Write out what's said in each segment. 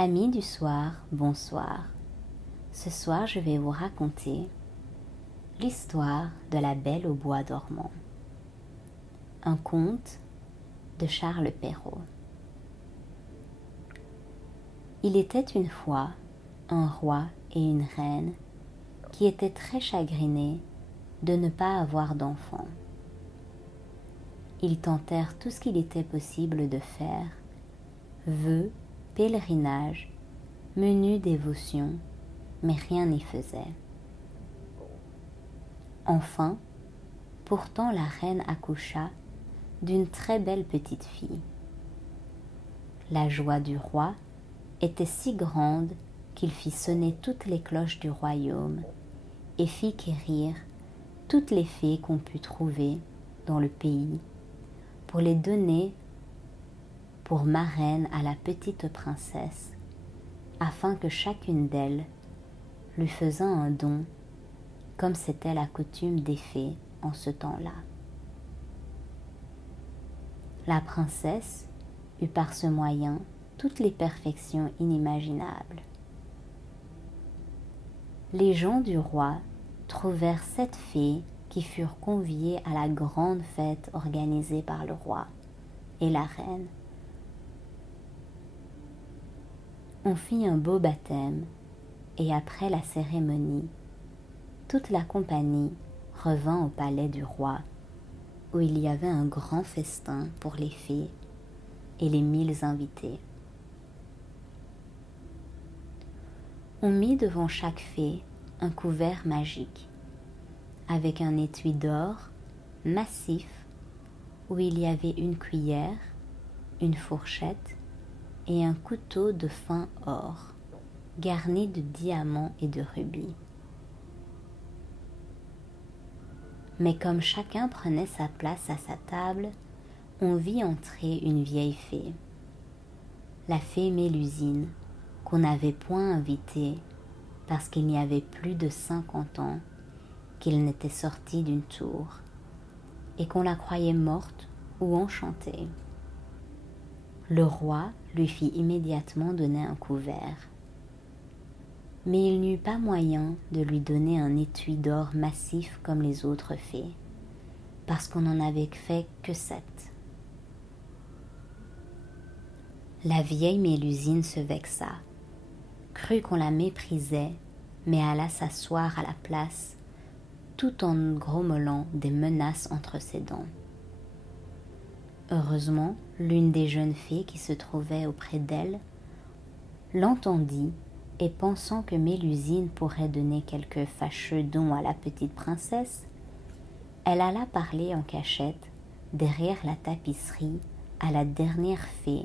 Amis du soir, bonsoir. Ce soir, je vais vous raconter l'histoire de la Belle au bois dormant. Un conte de Charles Perrault. Il était une fois un roi et une reine qui étaient très chagrinés de ne pas avoir d'enfants. Ils tentèrent tout ce qu'il était possible de faire, vœux, pèlerinage, menues dévotions, mais rien n'y faisait. Enfin, pourtant la reine accoucha d'une très belle petite fille. La joie du roi était si grande qu'il fit sonner toutes les cloches du royaume et fit quérir toutes les fées qu'on put trouver dans le pays pour les donner pour marraine à la petite princesse, afin que chacune d'elles, lui faisant un don, comme c'était la coutume des fées en ce temps-là. La princesse eut par ce moyen toutes les perfections inimaginables. Les gens du roi trouvèrent 7 fées qui furent conviées à la grande fête organisée par le roi et la reine. On fit un beau baptême et après la cérémonie, toute la compagnie revint au palais du roi où il y avait un grand festin pour les fées et les 1000 invités. On mit devant chaque fée un couvert magique avec un étui d'or massif où il y avait une cuillère, une fourchette et un couteau de fin or, garni de diamants et de rubis. Mais comme chacun prenait sa place à sa table, on vit entrer une vieille fée, la fée Mélusine, qu'on n'avait point invitée parce qu'il n'y avait plus de 50 ans qu'il n'était sorti d'une tour, et qu'on la croyait morte ou enchantée. Le roi lui fit immédiatement donner un couvert, mais il n'eut pas moyen de lui donner un étui d'or massif comme les autres fées, parce qu'on n'en avait fait que 7. La vieille Mélusine se vexa, crut qu'on la méprisait, mais alla s'asseoir à la place, tout en grommelant des menaces entre ses dents. Heureusement, l'une des jeunes fées qui se trouvait auprès d'elle l'entendit et pensant que Mélusine pourrait donner quelque fâcheux don à la petite princesse, elle alla parler en cachette derrière la tapisserie à la dernière fée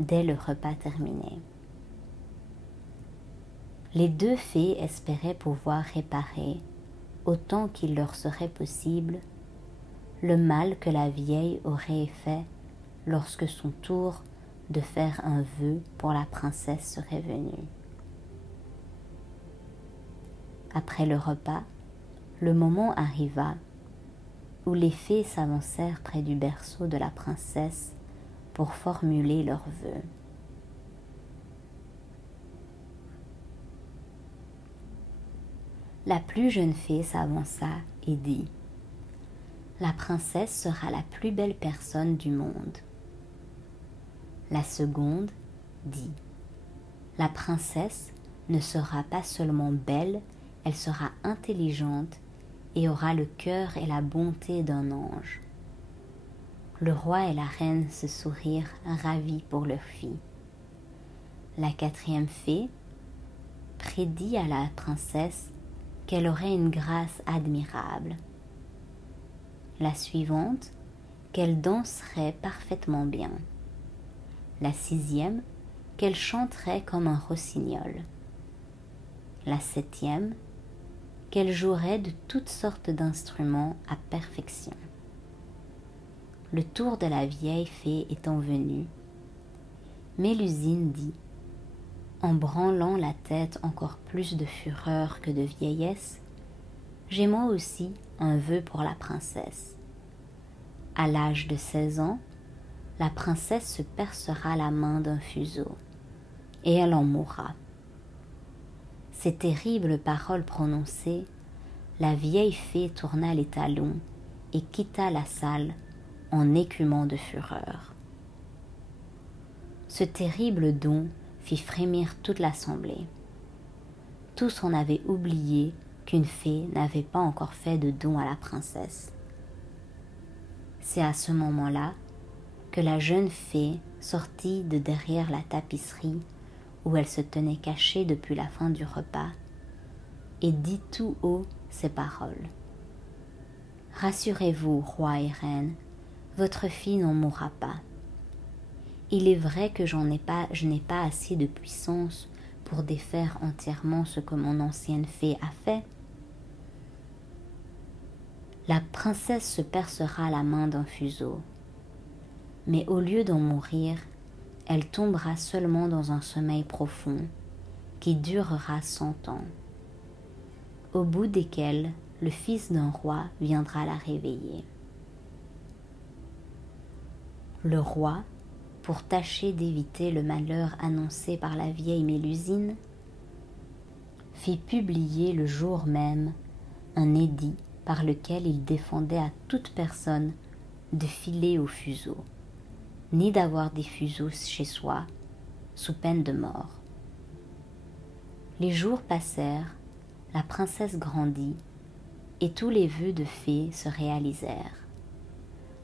dès le repas terminé. Les 2 fées espéraient pouvoir réparer, autant qu'il leur serait possible, le mal que la vieille aurait fait lorsque son tour de faire un vœu pour la princesse serait venu. Après le repas, le moment arriva où les fées s'avancèrent près du berceau de la princesse pour formuler leurs vœux. La plus jeune fée s'avança et dit : « La princesse sera la plus belle personne du monde. » La seconde dit : « La princesse ne sera pas seulement belle, elle sera intelligente et aura le cœur et la bonté d'un ange. » Le roi et la reine se sourirent ravis pour leur fille. La 4e fée prédit à la princesse qu'elle aurait une grâce admirable. La suivante, qu'elle danserait parfaitement bien. La 6e, qu'elle chanterait comme un rossignol. La 7e, qu'elle jouerait de toutes sortes d'instruments à perfection. Le tour de la vieille fée étant venu, Mélusine dit, en branlant la tête encore plus de fureur que de vieillesse : « J'ai moi aussi un vœu pour la princesse. À l'âge de 16 ans, la princesse se percera la main d'un fuseau, et elle en mourra. » Ces terribles paroles prononcées, la vieille fée tourna les talons et quitta la salle en écumant de fureur. Ce terrible don fit frémir toute l'assemblée. Tous en avaient oublié qu'une fée n'avait pas encore fait de don à la princesse. C'est à ce moment-là que la jeune fée sortit de derrière la tapisserie où elle se tenait cachée depuis la fin du repas et dit tout haut ces paroles. « Rassurez-vous, roi et reine, votre fille n'en mourra pas. Il est vrai que je n'ai pas assez de puissance pour défaire entièrement ce que mon ancienne fée a fait. La princesse se percera la main d'un fuseau, mais au lieu d'en mourir, elle tombera seulement dans un sommeil profond qui durera 100 ans, au bout desquels le fils d'un roi viendra la réveiller. » Le roi, pour tâcher d'éviter le malheur annoncé par la vieille Mélusine, fit publier le jour même un édit par lequel il défendait à toute personne de filer au fuseau, ni d'avoir des fuseaux chez soi, sous peine de mort. Les jours passèrent, la princesse grandit, et tous les vœux de fée se réalisèrent.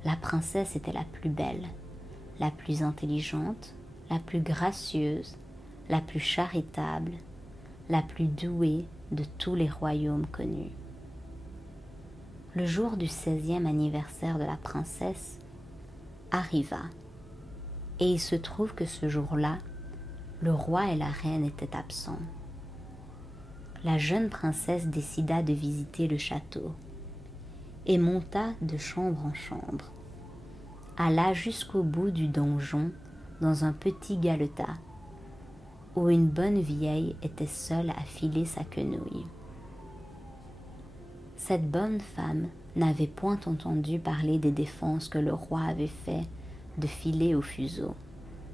La princesse était la plus belle, la plus intelligente, la plus gracieuse, la plus charitable, la plus douée de tous les royaumes connus. Le jour du 16e anniversaire de la princesse arriva, et il se trouve que ce jour-là, le roi et la reine étaient absents. La jeune princesse décida de visiter le château et monta de chambre en chambre, alla jusqu'au bout du donjon dans un petit galetas où une bonne vieille était seule à filer sa quenouille. Cette bonne femme n'avait point entendu parler des défenses que le roi avait fait de filer au fuseau.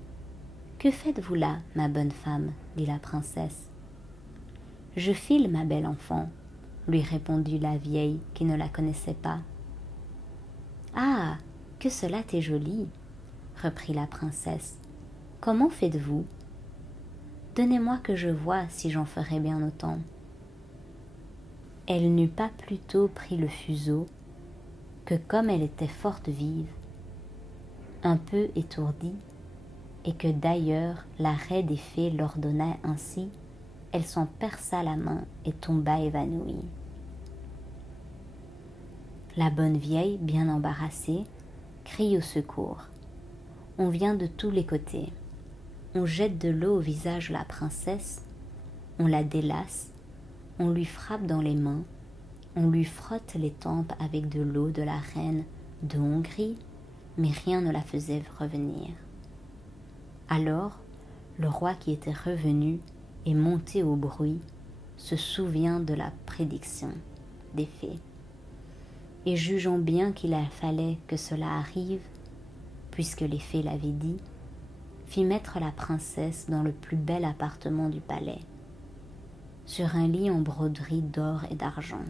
« Que faites-vous là, ma bonne femme ?» dit la princesse. « Je file, ma belle enfant, » lui répondit la vieille qui ne la connaissait pas. « Ah, que cela t'est joli !» reprit la princesse. « Comment faites-vous ? Donnez-moi que je voie si j'en ferai bien autant. » Elle n'eut pas plus tôt pris le fuseau que, comme elle était fort vive, un peu étourdie, et que d'ailleurs l'arrêt des fées l'ordonna ainsi, elle s'en perça la main et tomba évanouie. La bonne vieille, bien embarrassée, crie au secours. On vient de tous les côtés. On jette de l'eau au visage de la princesse, on la délace, on lui frappe dans les mains, on lui frotte les tempes avec de l'eau de la reine de Hongrie, mais rien ne la faisait revenir. Alors, le roi qui était revenu et monté au bruit se souvient de la prédiction des fées, et jugeant bien qu'il fallait que cela arrive, puisque les fées l'avaient dit, fit mettre la princesse dans le plus bel appartement du palais, sur un lit en broderie d'or et d'argent.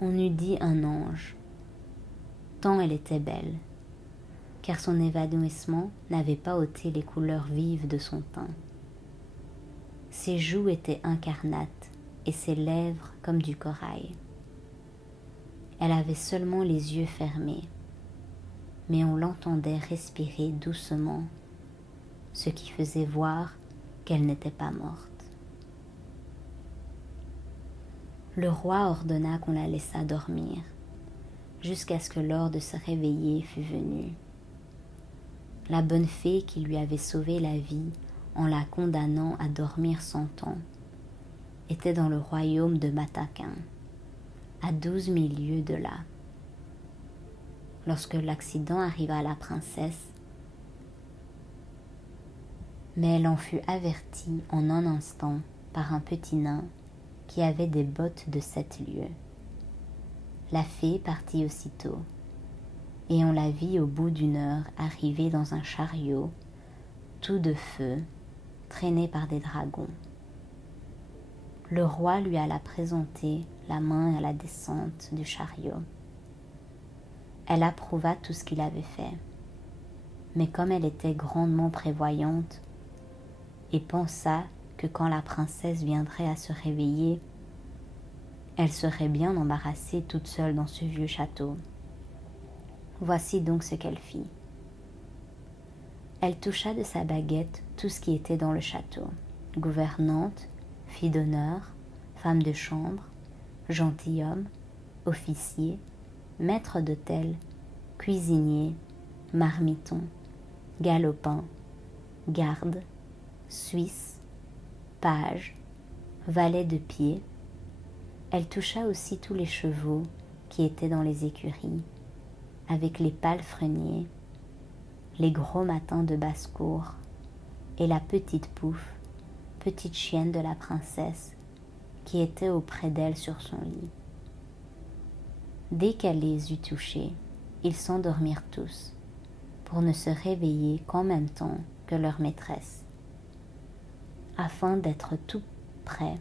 On eût dit un ange, tant elle était belle, car son évanouissement n'avait pas ôté les couleurs vives de son teint. Ses joues étaient incarnates et ses lèvres comme du corail. Elle avait seulement les yeux fermés, mais on l'entendait respirer doucement, ce qui faisait voir qu'elle n'était pas morte. Le roi ordonna qu'on la laissât dormir, jusqu'à ce que l'heure de se réveiller fût venue. La bonne fée qui lui avait sauvé la vie en la condamnant à dormir 100 ans était dans le royaume de Mataquin, à 12 000 lieues de là. Lorsque l'accident arriva à la princesse, mais elle en fut avertie en un instant par un petit nain qui avait des bottes de 7 lieues. La fée partit aussitôt, et on la vit au bout d'1 heure arriver dans un chariot, tout de feu, traîné par des dragons. Le roi lui alla présenter la main à la descente du chariot. Elle approuva tout ce qu'il avait fait, mais comme elle était grandement prévoyante et pensa que quand la princesse viendrait à se réveiller, elle serait bien embarrassée toute seule dans ce vieux château. Voici donc ce qu'elle fit. Elle toucha de sa baguette tout ce qui était dans le château: gouvernante, fille d'honneur, femme de chambre, gentilhomme, officier, maître d'hôtel, cuisinier, marmiton, galopin, garde, suisse, page, valet de pied. Elle toucha aussi tous les chevaux qui étaient dans les écuries, avec les palefreniers, les gros matins de basse-cour et la petite Pouffe, petite chienne de la princesse, qui était auprès d'elle sur son lit. Dès qu'elle les eut touchés, ils s'endormirent tous, pour ne se réveiller qu'en même temps que leur maîtresse, afin d'être tout prêts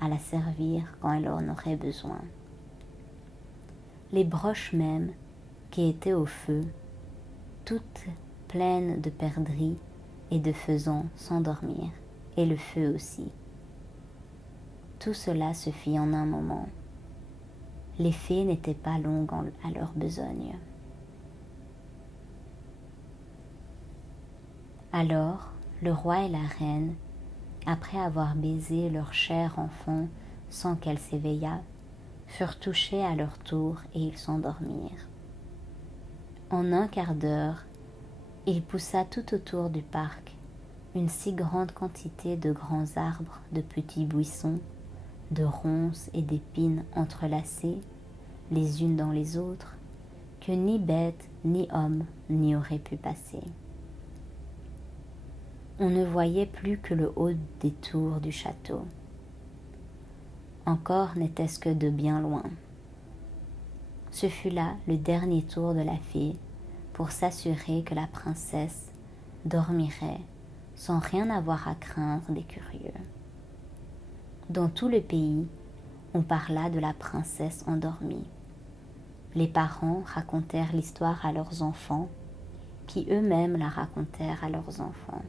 à la servir quand elle en aurait besoin. Les broches même, qui étaient au feu, toutes pleines de perdrix et de faisans, s'endormirent, et le feu aussi. Tout cela se fit en un moment. Les fées n'étaient pas longues à leur besogne. Alors, le roi et la reine, après avoir baisé leur cher enfant sans qu'elle s'éveillât, furent touchés à leur tour et ils s'endormirent. En un quart d'heure, il poussa tout autour du parc une si grande quantité de grands arbres, de petits buissons, de ronces et d'épines entrelacées, les unes dans les autres, que ni bête ni homme n'y aurait pu passer. On ne voyait plus que le haut des tours du château. Encore n'était-ce que de bien loin. Ce fut là le dernier tour de la fée pour s'assurer que la princesse dormirait sans rien avoir à craindre des curieux. Dans tout le pays, on parla de la princesse endormie. Les parents racontèrent l'histoire à leurs enfants, qui eux-mêmes la racontèrent à leurs enfants.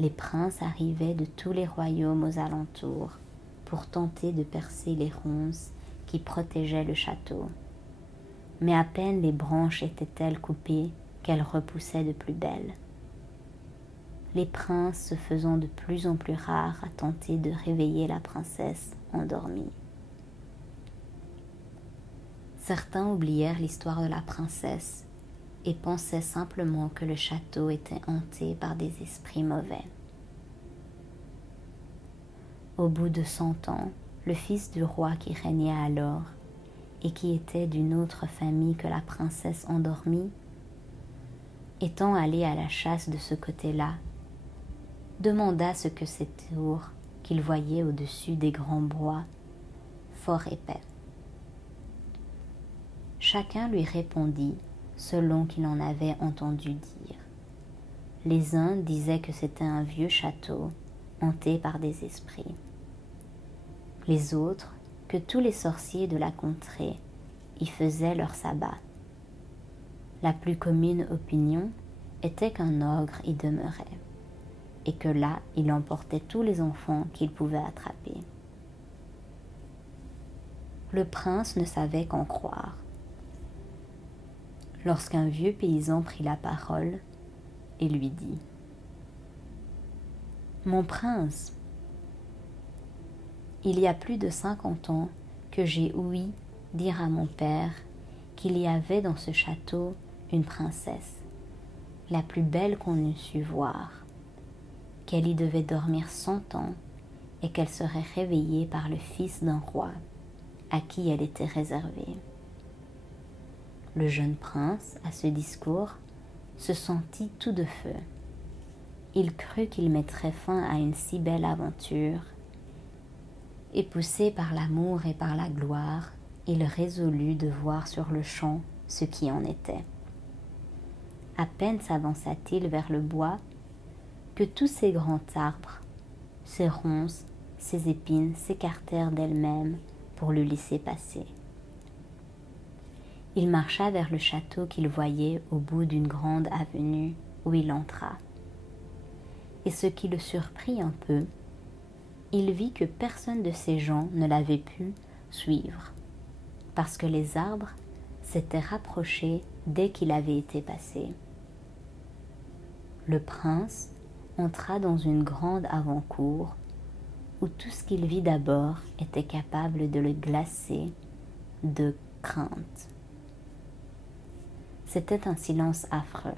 Les princes arrivaient de tous les royaumes aux alentours pour tenter de percer les ronces qui protégeaient le château. Mais à peine les branches étaient-elles coupées qu'elles repoussaient de plus belle. Les princes se faisant de plus en plus rares à tenter de réveiller la princesse endormie. Certains oublièrent l'histoire de la princesse et pensaient simplement que le château était hanté par des esprits mauvais. Au bout de 100 ans, le fils du roi qui régnait alors et qui était d'une autre famille que la princesse endormie, étant allé à la chasse de ce côté-là, demanda ce que ces tours qu'il voyait au-dessus des grands bois fort épais. Chacun lui répondit selon qu'il en avait entendu dire. Les uns disaient que c'était un vieux château hanté par des esprits. Les autres, que tous les sorciers de la contrée y faisaient leur sabbat. La plus commune opinion était qu'un ogre y demeurait, et que là il emportait tous les enfants qu'il pouvait attraper. Le prince ne savait qu'en croire. Lorsqu'un vieux paysan prit la parole et lui dit : « Mon prince, il y a plus de 50 ans que j'ai ouï dire à mon père qu'il y avait dans ce château une princesse, la plus belle qu'on eût su voir, qu'elle y devait dormir 100 ans et qu'elle serait réveillée par le fils d'un roi à qui elle était réservée. » Le jeune prince, à ce discours, se sentit tout de feu. Il crut qu'il mettrait fin à une si belle aventure, et poussé par l'amour et par la gloire, il résolut de voir sur le champ ce qui en était. À peine s'avança-t-il vers le bois que tous ces grands arbres, ces ronces, ces épines s'écartèrent d'elles-mêmes pour le laisser passer. Il marcha vers le château qu'il voyait au bout d'une grande avenue où il entra. Et ce qui le surprit un peu, il vit que personne de ces gens ne l'avait pu suivre, parce que les arbres s'étaient rapprochés dès qu'il avait été passé. Le prince entra dans une grande avant-cour où tout ce qu'il vit d'abord était capable de le glacer de crainte. C'était un silence affreux.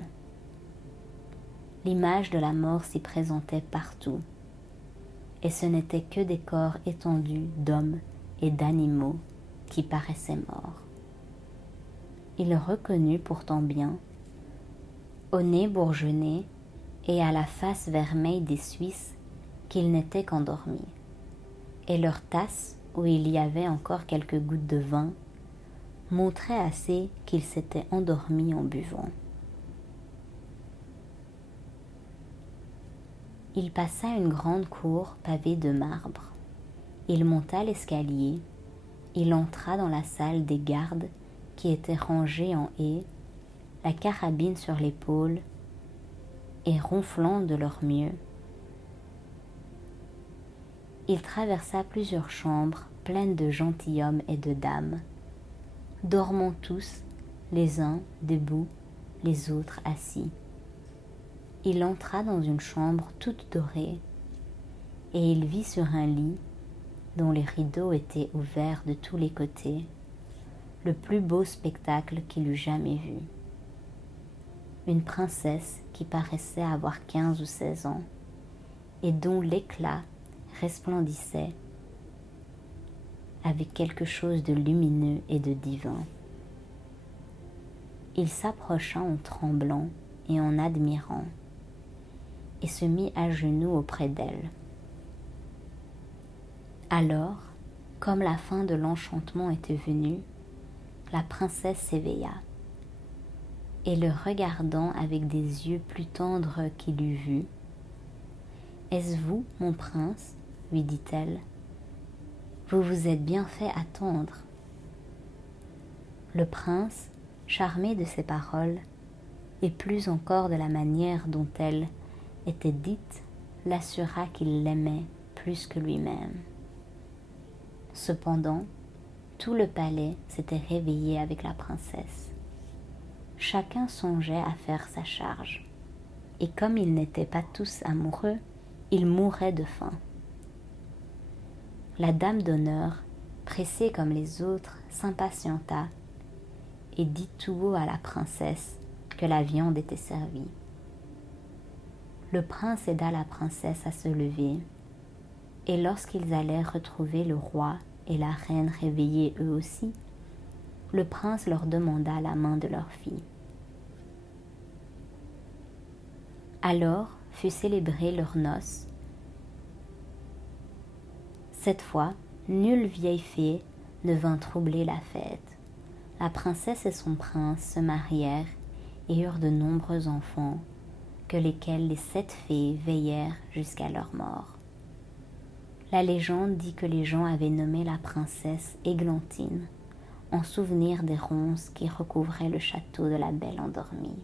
L'image de la mort s'y présentait partout, et ce n'étaient que des corps étendus d'hommes et d'animaux qui paraissaient morts. Il reconnut pourtant bien, au nez bourgeonné et à la face vermeille des Suisses, qu'ils n'étaient qu'endormis, et leur tasse, où il y avait encore quelques gouttes de vin, montrait assez qu'ils s'étaient endormis en buvant. Il passa une grande cour pavée de marbre. Il monta l'escalier. Il entra dans la salle des gardes qui étaient rangés en haie, la carabine sur l'épaule et ronflant de leur mieux. Il traversa plusieurs chambres pleines de gentilshommes et de dames, dormant tous, les uns debout, les autres assis. Il entra dans une chambre toute dorée, et il vit sur un lit, dont les rideaux étaient ouverts de tous les côtés, le plus beau spectacle qu'il eût jamais vu. Une princesse qui paraissait avoir 15 ou 16 ans, et dont l'éclat resplendissait avec quelque chose de lumineux et de divin. Il s'approcha en tremblant et en admirant, et se mit à genoux auprès d'elle. Alors, comme la fin de l'enchantement était venue, la princesse s'éveilla, et le regardant avec des yeux plus tendres qu'il eût vu, « Est-ce vous, mon prince ?» lui dit-elle. « Vous vous êtes bien fait attendre. » Le prince, charmé de ces paroles, et plus encore de la manière dont elles étaient dites, l'assura qu'il l'aimait plus que lui-même. Cependant, tout le palais s'était réveillé avec la princesse. Chacun songeait à faire sa charge, et comme ils n'étaient pas tous amoureux, ils mouraient de faim. La dame d'honneur, pressée comme les autres, s'impatienta et dit tout haut à la princesse que la viande était servie. Le prince aida la princesse à se lever, et lorsqu'ils allèrent retrouver le roi et la reine réveillés eux aussi, le prince leur demanda la main de leur fille. Alors fut célébrée leur noce. Cette fois, nulle vieille fée ne vint troubler la fête. La princesse et son prince se marièrent et eurent de nombreux enfants, que lesquels les 7 fées veillèrent jusqu'à leur mort. La légende dit que les gens avaient nommé la princesse Églantine, en souvenir des ronces qui recouvraient le château de la Belle Endormie.